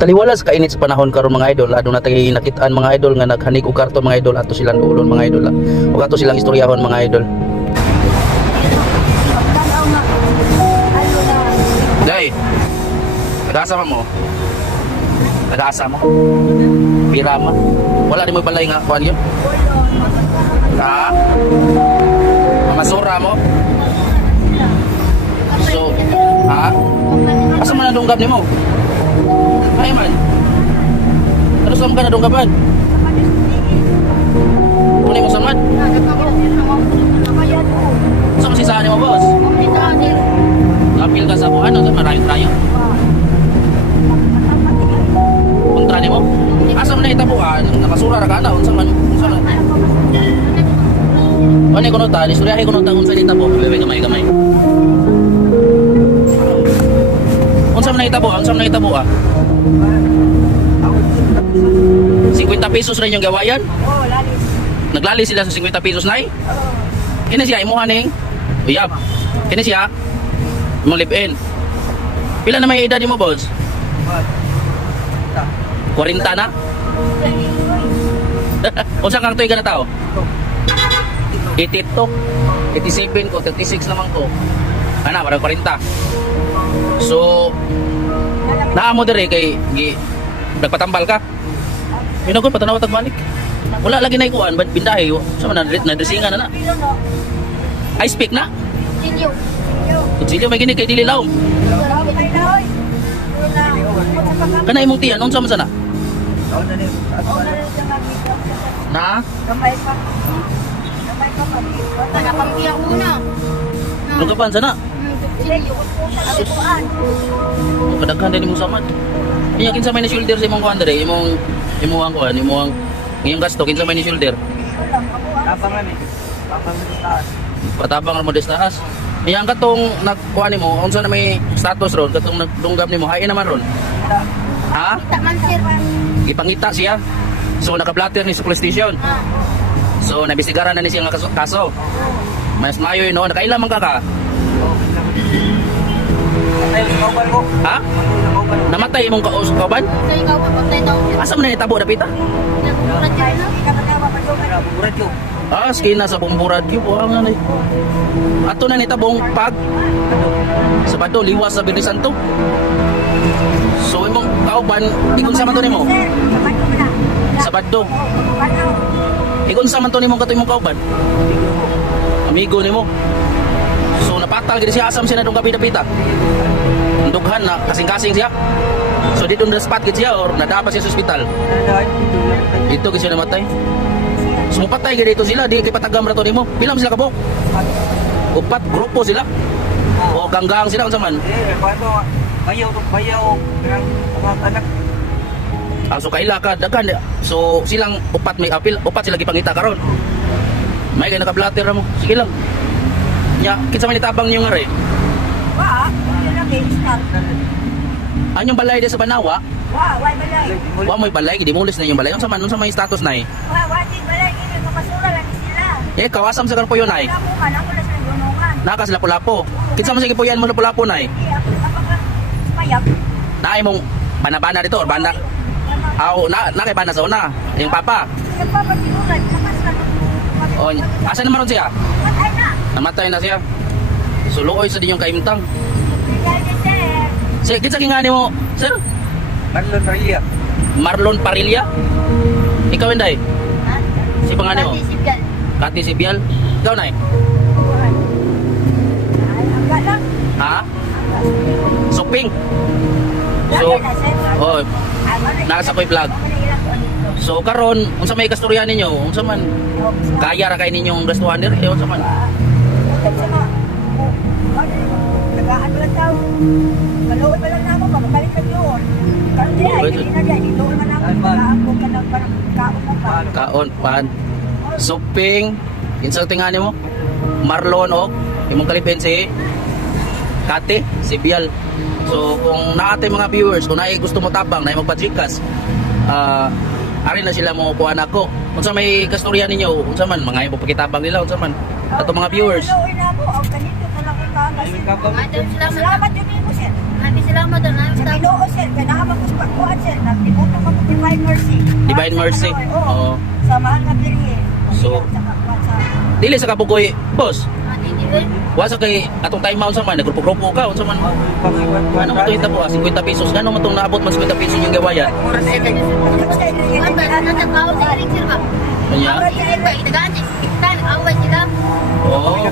Taliwala sa kainit sa panahon karon mga idol, adto na tay nakitaan mga idol nga naghanig og karton mga idol, ato silang duolon mga idol. Ug ato silang istoryahon mga idol. Day. Nag-asa mo? Nag-asa mo? Pira mo? Wala di mo balay nga kuan yun? Ha? Mamasura mo? So, ha? Asa man ang dunggab ni mo? Ay man. Ano saan ka na dunggaban? Kunin mo samad? Saan masisaan ni mo boss? Kapil ka sa buwan, maraming tayo. Kontra ni mo? Asa mo na itabuan? Nakasura ka na, unsa man? Ano yung kunuta? Istoryahin kunuta unsa ni itabo? Gamay-gamay. Unsa man na itabo? Unsa man na itabo ah? 50 pesos rin yung gawayan? Oo, lalis. Naglalis sila sa 50 pesos na eh? Oo. Kini siya, imuha ning? Uyab. Kini siya? Imong live-in. Pila na may edad mo, boss? 40 na? Unsa kang tuig ka na tao? 82. 87 ko, 36 naman ko. Ana, parang 40. So, naamo dire kay nagpatambal ka. Minagod patanaw tagbalik. Wala lagi na ikuan, bad bindahe. Sama na dresingan na. I speak na. Kutsilyo may gini kay dili laom. Kana imong tiyan unsa man sana? Na? Gamay pa. Nakapampiyak muna. Lugapan sana. Kadaghan din imong samad. Iya kinsa may na shoulder sa imong kuan dere, imong kuan, imong ngayong gasto kinsa may ni shoulder. Tabangan ni. Patabang mo des taas. Iyang katong nagkuan nimo, unsa na may status ron katong nagdunggab nimo, hay naman ron. Ha? Taman sir. Gipangita siya. So naka-blatter ni sa police station. So nabisigaran na ni siya nga kaso. Mas mayo no, nakailan man ka? Ha? Namatay imong kauban? Asa man na itabo dapita? Ah, skina sa Bumburadyo po ang anay. Ato na nitabong pag Sabado liwas sa Birni Santo. So imong kauban ikon sa man to nimo? Sabado. Ikon sa man to nimo kato imong kauban? Amigo nimo. So napatal gid siya asam siya na dong kapita-pita. Dughan na kasing-kasing siya. So dito on the spot gid siya or nadapa siya sa ospital. Dito gid siya namatay. So patay gid dito sila, di kay patagam ra to nimo. Pila sila kabok? Upat grupo sila. O ganggang sila unsa man? Bayaw anak. So kaila ka daghan. So silang upat may apil, upat sila gipangita karon. May kay naka-blatter ra mo. Sige lang. Nya, kinsa man itabang niyo nga re? Wa, anyong balay sa Banawa? Wa balay. Wa may balay, gidemolis na yung balay. Unsa man may status nay? Wa di balay, ini mapasura lang sila. Kawasam sa karpo yon nay. Naka sila Lapu-Lapu. Kinsa man sige puyan mo Lapu-Lapu nay? Mayap. Naay mong bana-bana dito or bana? Aw, na kay bana sa una. Yung papa. Yung papa tinuran, nakaslan. Oh, asa naman ron siya? Namatay na. Namatay na siya. So luoy sa din yung kaimtang. Sige, kinsa kingani mo, sir? Marlon Parilla. Marlon Parilla? Ikaw inday? Si pangani mo? Kati Sibial. Kati Sibial? Ikaw nay? Ha? Suping? So, oh, nasa ko'y vlog. So karon, unsa may kasturyan ninyo? Unsa man kaya ra kay ninyong gastuhan dir? Unsa man? Nagaan lang daw. Kaluoy pa lang namo pagkalit sa doon. Karon di ay na di doon man ako kaabot ka ng parang kaon pa. Kaon pan. Suping, kinsa tingani mo? Marlon og imong kalipin si Kati Sibial. So kung naate mga viewers, kung naay gusto mo tabang, naay magpa-Gcash, ari na sila mo kuan ako. Unsa may kasturyan ninyo? Unsa man mga ipakitabang nila unsa man? Ato mga viewers. Salamat din mo sir. Salamat din. Sa Ginoo sir, kay nakamang pagkuan sir. Divine Mercy. Oo. Sa mahal na pili. So, dili sa kabugoy, boss. Wasa kay atong time out sa man, nagrupo-grupo ka, unsa man. Ano mo to hita po, 50 pesos. Ano mo tong naabot mas 50 pesos yung gawayan? Kanya? Oo.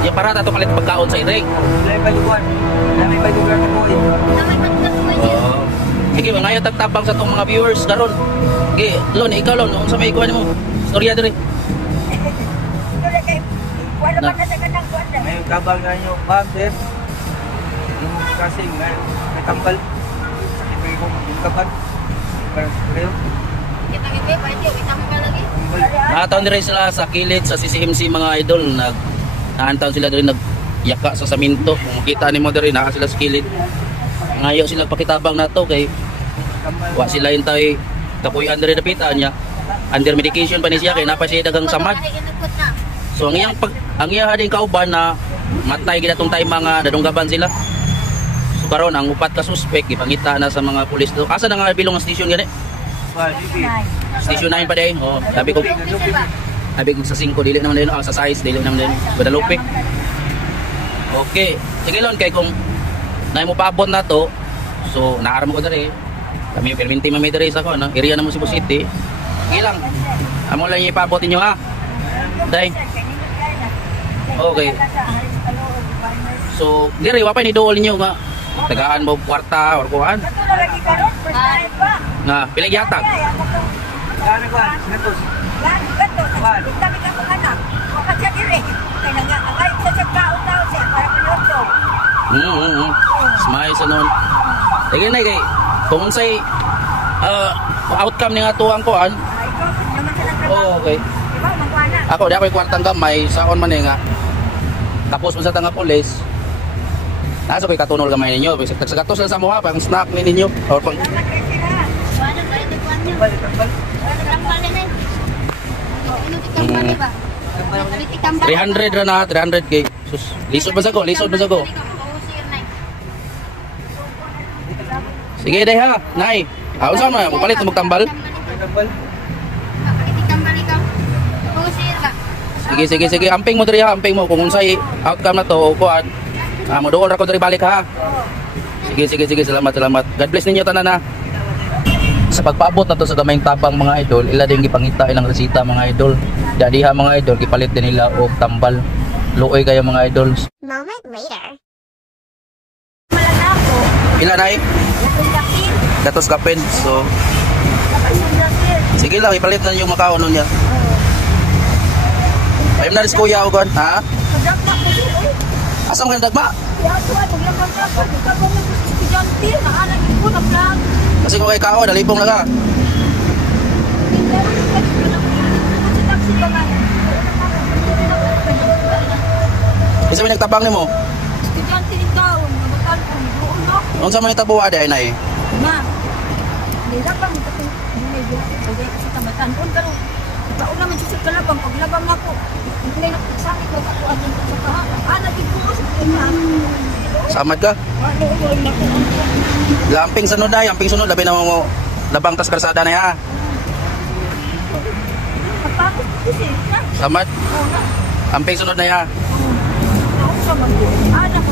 Yung para tato kalit pagkaon sa iring. Oo. Sige, mga tagtabang sa tong mga viewers karon. Sige, Lon, ikaw Lon, unsa may ikuan mo? Storya diri. Wala pa na sa kanang kuwan. Ngayon kabal nga nyo, ma'am, sir. Yung kasi may tambal. Sakit kayo kung yung kabal. Kayo? Nakataon din sila sa kilid sa CCMC mga idol. Naantaon sila din nagyaka sa saminto. Kung kita ni mo din, naka sila sa kilid. Ngayon sila pakitabang na to kay wa sila yung tayo kapuyan din napitaan niya. Under medication pa ni siya kay napa siya dagang samad. So ang iyang hading kauban na matay gid atong tay mga dadunggaban sila. So karon ang upat ka suspect ipangita na sa mga pulis do. Asa na nga bilong ang station gani? Station 9 pa day. Oh, sabi ko sa 5 dili naman din sa size dili naman din. Guadalupe. Okay. Sige lon kay kung nay mo paabot na to. So naara mo ko diri. Kami perminti man may diri sa ko no. Area na mo Cebu City. Ilang. Amo lang ipaabot niyo ha. Day. Okay. So, diri wa pa ni dool ninyo nga tagaan mo kwarta or kuan. Nga, pila yatag. Gano'n ba? Sinatos? Smile sa nun. Sige na kay kung unsay outcome ni nga tuwang kuan. Oh, okay. Ako di ako'y kwartang gamay saon man nga. Tapos man sa tanga pulis. Nasa ko'y katunol gamay ninyo. Sa gatos lang sa mga pang snack ni ninyo or pang 300 ra na 300k. Sus, lisod ba sa ko? Lisod ba sa ko? Sige day ha, nay. Unsa man mo palit mo tambal? Sige, amping mo diri ha, amping mo kung unsay outcome na to, kuan. Mo dool ra ko diri balik ha. Sige, salamat. God bless ninyo tanan ha. Sa pagpaabot na to sa gamayng tabang mga idol, ila din gipangita ilang resita mga idol. Dadi ha mga idol, gipalit din nila og tambal. Luoy kayo mga idol. Moment later. Ila nay? Gatos kapin. So sige lang, ipalit na yung makaon niya. Ayun na rin kuya o ha? Asa mo kayong dagma? Kasi kung kay kao, dalipong na ka. Isa may nagtabang ni mo? Ano sa mga itabuwa di ay na eh? Ma, nila pa mo kasi sa tabatan ko pero baon naman siya sa kalabang paglabang ako. Hindi na sakit ko ako ang sa paha. Naging ko sa kanya. Samad ka? Lamping sunod na, amping sunod labi na mo labang tas karsada na ya. Kapag kasi Samad? Amping sunod na ya. ako sa man. Anak